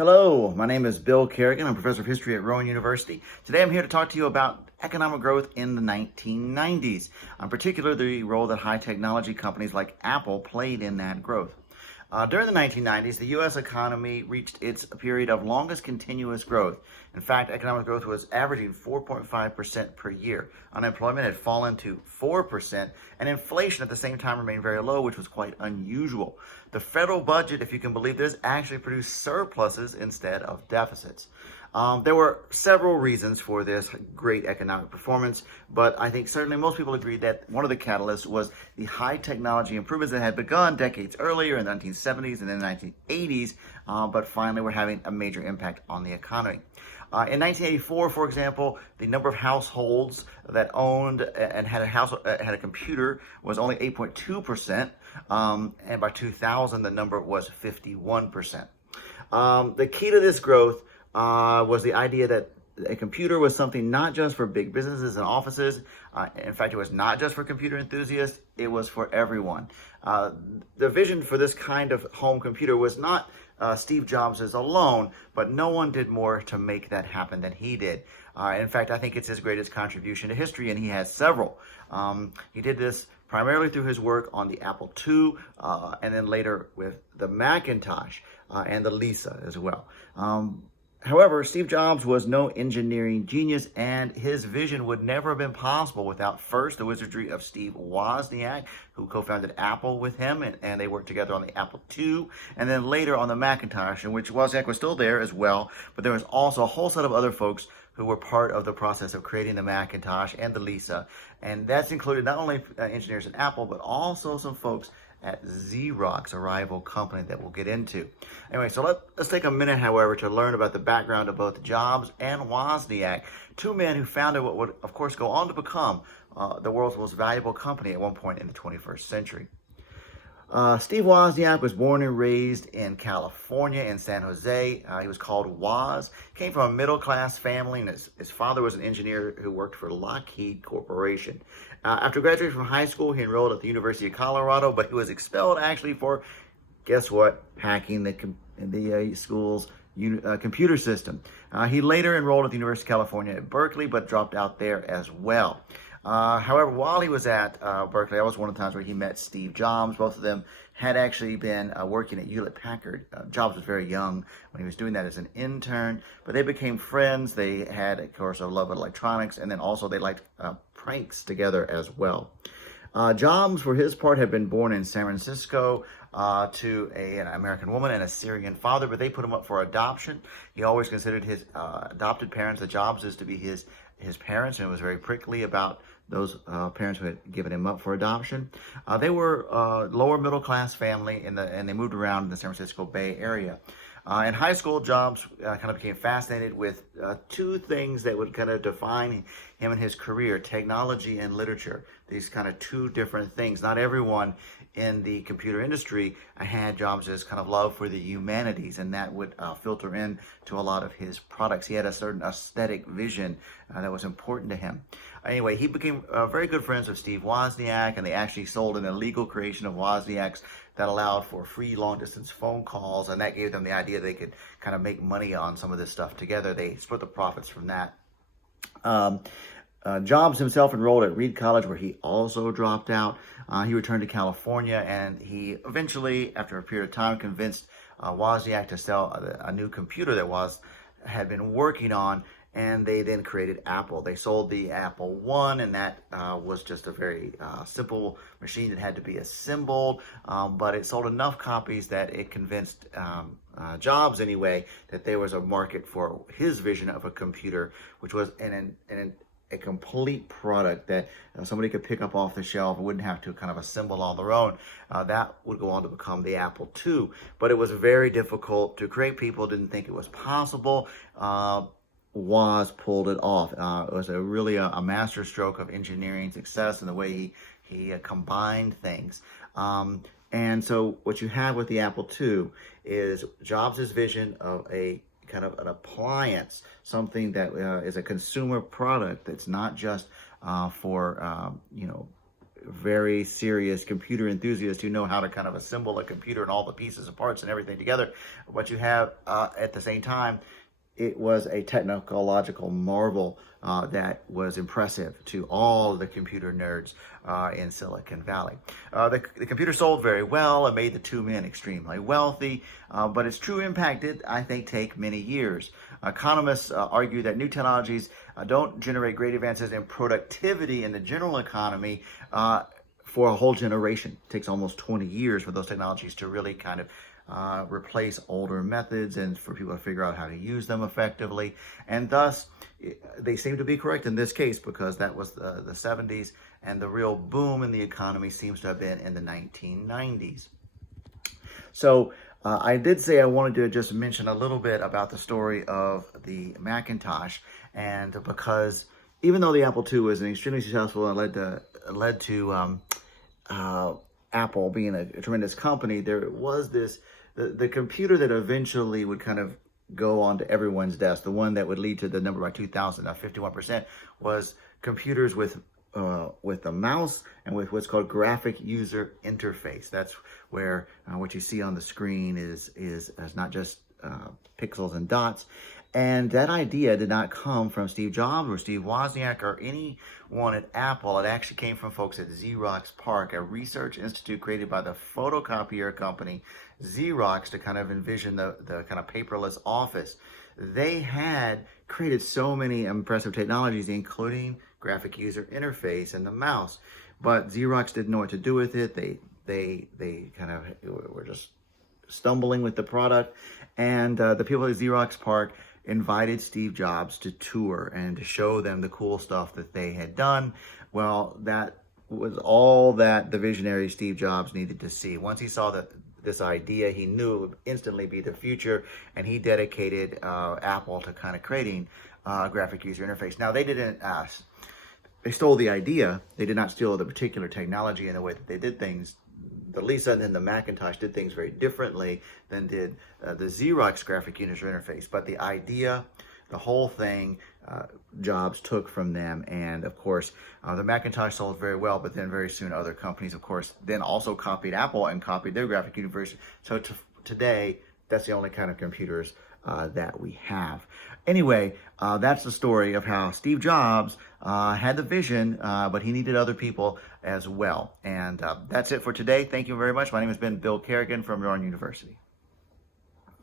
Hello, my name is Bill Carrigan. I'm professor of history at Rowan University. Today I'm here to talk to you about economic growth in the 1990s, in particular the role that high technology companies like Apple played in that growth. During the 1990s, the U.S. economy reached its period of longest continuous growth. In fact, economic growth was averaging 4.5% per year. Unemployment had fallen to 4%, and inflation at the same time remained very low, which was quite unusual. The federal budget, if you can believe this, actually produced surpluses instead of deficits. There were several reasons for this great economic performance, but I think certainly most people agree that one of the catalysts was the high technology improvements that had begun decades earlier in the 1970s and then the 1980s, but finally were having a major impact on the economy. In 1984, for example, the number of households that owned and had a computer was only 8.2%, and by 2000, the number was 51%. The key to this growth was the idea that a computer was something not just for big businesses and offices. In fact, it was not just for computer enthusiasts. It was for everyone. The vision for this kind of home computer was not Steve Jobs' alone, but no one did more to make that happen than he did. In fact, I think it's his greatest contribution to history, and he has several. He did this primarily through his work on the Apple II, and then later with the Macintosh and the Lisa as well. However, Steve Jobs was no engineering genius, and his vision would never have been possible without first the wizardry of Steve Wozniak, who co-founded Apple with him, and they worked together on the Apple II, and then later on the Macintosh, in which Wozniak was still there as well, but there was also a whole set of other folks who were part of the process of creating the Macintosh and the Lisa, and that's included not only engineers at Apple, but also some folks at Xerox, a rival company that we'll get into. Anyway, so let's take a minute, however, to learn about the background of both Jobs and Wozniak, two men who founded what would, of course, go on to become the world's most valuable company at one point in the 21st century. Steve Wozniak was born and raised in California, in San Jose. He was called Woz. Came from a middle-class family, and his father was an engineer who worked for Lockheed Corporation. After graduating from high school, he enrolled at the University of Colorado, but he was expelled actually for, guess what, hacking the school's computer system. He later enrolled at the University of California at Berkeley, but dropped out there as well. However, while he was at Berkeley, that was one of the times where he met Steve Jobs. Both of them had actually been working at Hewlett-Packard. Jobs was very young when he was doing that as an intern, but they became friends. They had, of course, a love of electronics, and then also they liked pranks together as well. Jobs, for his part, had been born in San Francisco to an American woman and a Syrian father, but they put him up for adoption. He always considered his adopted parents, the Jobses, to be his parents, and was very prickly about those parents who had given him up for adoption. They were a lower middle class family, and they moved around in the San Francisco Bay Area. In high school, Jobs kind of became fascinated with two things that would kind of define him and his career: technology and literature. These kind of two different things. Not everyone in the computer industry had Jobs' kind of love for the humanities, and that would filter in to a lot of his products. He had a certain aesthetic vision that was important to him. Anyway, he became very good friends with Steve Wozniak, and they actually sold an illegal creation of Wozniak's that allowed for free long-distance phone calls, and that gave them the idea they could kind of make money on some of this stuff together. They split the profits from that. Jobs himself enrolled at Reed College, where he also dropped out. He returned to California, and he eventually, after a period of time, convinced Wozniak to sell a new computer that Woz had been working on, and they then created Apple. They sold the Apple I, and that was just a very simple machine that had to be assembled, but it sold enough copies that it convinced Jobs, anyway, that there was a market for his vision of a computer, which was a complete product that somebody could pick up off the shelf and wouldn't have to kind of assemble on their own. That would go on to become the Apple II. But it was very difficult to create. People didn't think it was possible. Woz pulled it off. It was really a master stroke of engineering success in the way he combined things. And so what you have with the Apple II is Jobs' vision of a kind of an appliance, something that is a consumer product that's not just for very serious computer enthusiasts who know how to kind of assemble a computer and all the pieces and parts and everything together. What you have at the same time, it was a technological marvel that was impressive to all the computer nerds in Silicon Valley. The computer sold very well and made the two men extremely wealthy, but its true impact did, I think, take many years. Economists argue that new technologies don't generate great advances in productivity in the general economy for a whole generation. It takes almost 20 years for those technologies to really kind of replace older methods and for people to figure out how to use them effectively. And thus, they seem to be correct in this case, because that was the 70s, and the real boom in the economy seems to have been in the 1990s. So I did say I wanted to just mention a little bit about the story of the Macintosh, and because even though the Apple II was an extremely successful and led to Apple being a tremendous company, there was this the computer that eventually would kind of go onto everyone's desk, the one that would lead to the number by 2000, 51%, was computers with a mouse and with what's called graphic user interface. That's where what you see on the screen is not just pixels and dots. And that idea did not come from Steve Jobs or Steve Wozniak or anyone at Apple. It actually came from folks at Xerox PARC, a research institute created by the photocopier company Xerox to kind of envision the kind of paperless office. They had created so many impressive technologies, including graphic user interface and the mouse, but Xerox didn't know what to do with it. They kind of were just stumbling with the product, and the people at Xerox PARC invited Steve Jobs to tour and to show them the cool stuff that they had done. Well, that was all that the visionary Steve Jobs needed to see. Once he saw this idea, he knew it would instantly be the future, and he dedicated Apple to kind of creating graphic user interface. Now, they didn't they stole the idea. They did not steal the particular technology in the way that they did things. The Lisa and then the Macintosh did things very differently than did the Xerox graphic user interface. But the idea, the whole thing, Jobs took from them. And of course, the Macintosh sold very well, but then very soon other companies, of course, then also copied Apple and copied their graphic user interface. So today, that's the only kind of computers that we have. Anyway, that's the story of how Steve Jobs had the vision, but he needed other people as well. And that's it for today. Thank you very much. My name has been Bill Carrigan from Rowan University.